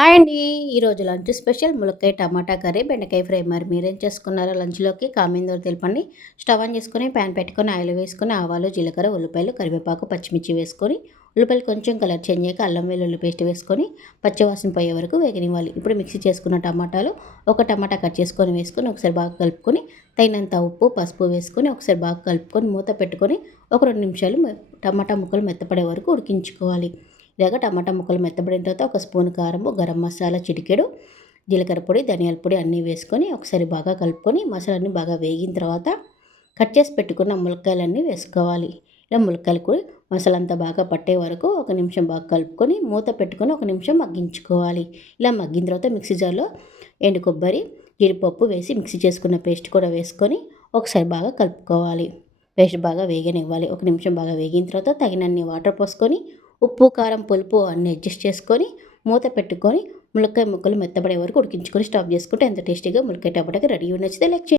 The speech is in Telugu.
హాయ్ అండి. ఈరోజు లంచ్ స్పెషల్ ములక్కాయ టమాటా కర్రీ, బెండకాయ ఫ్రై. మరి మీరేం చేసుకున్నారో లంచ్‌లోకి కామెంట్‌లో తెలపండి. స్టవ్ ఆన్ చేసుకొని పాన్ పెట్టుకొని ఆయిల్ వేసుకొని ఆవాలు, జీలకర్ర, ఉల్లిపాయలు, కరివేపాకు, పచ్చిమిర్చి వేసుకొని ఉల్లిపాయలు కొంచెం కలర్ చేంజ్ అయ్యాక అల్లం వెల్లుల్లి పేస్ట్ వేసుకొని పచ్చివాసన పోయే వరకు వేగనివ్వాలి. ఇప్పుడు మిక్సీ చేసుకున్న టమాటాలు ఒక టమాటా కట్ చేసుకొని వేసుకొని ఒకసారి బాగా కలుపుకొని తగినంత ఉప్పు, పసుపు వేసుకొని ఒకసారి బాగా కలుపుకొని మూత పెట్టుకొని ఒక 2 నిమిషాలు టమాటా ముక్కలు మెత్తపడే వరకు ఉడికించుకోవాలి. ఇలాగ టమాటా ముక్కలు మెత్తబడిన తర్వాత ఒక స్పూన్ కారము, గరం మసాలా చిటికెడు, జీలకర్ర పొడి, ధనియాల పొడి అన్నీ వేసుకొని ఒకసారి బాగా కలుపుకొని మసాలాన్ని బాగా వేగిన తర్వాత కట్ చేసి పెట్టుకున్న ములక్కాయలన్నీ వేసుకోవాలి. ఇలా ములక్కాయలు కూడా మసాలా అంతా బాగా పట్టే వరకు ఒక నిమిషం బాగా కలుపుకొని మూత పెట్టుకొని ఒక నిమిషం మగ్గించుకోవాలి. ఇలా మగ్గిన తర్వాత మిక్సీ జార్లో ఎండు కొబ్బరి, జీడిపప్పు వేసి మిక్సీ చేసుకున్న పేస్ట్ కూడా వేసుకొని ఒకసారి బాగా కలుపుకోవాలి. పేస్ట్ బాగా వేగనివ్వాలి. ఒక నిమిషం బాగా వేగిన తర్వాత తగినన్ని వాటర్ పోసుకొని ఉప్పు, కారం, పులుపు అన్నీ అడ్జస్ట్ చేసుకొని మూత పెట్టుకొని ములక్కాయ ముక్కలు మెత్తబడే వరకు ఉడికించుకొని స్టవ్ చేసుకుంటే ఎంత టేస్టీగా ములక్కాయ టమాటాకి రెడీ. నచ్చితే లైక్ చేయండి.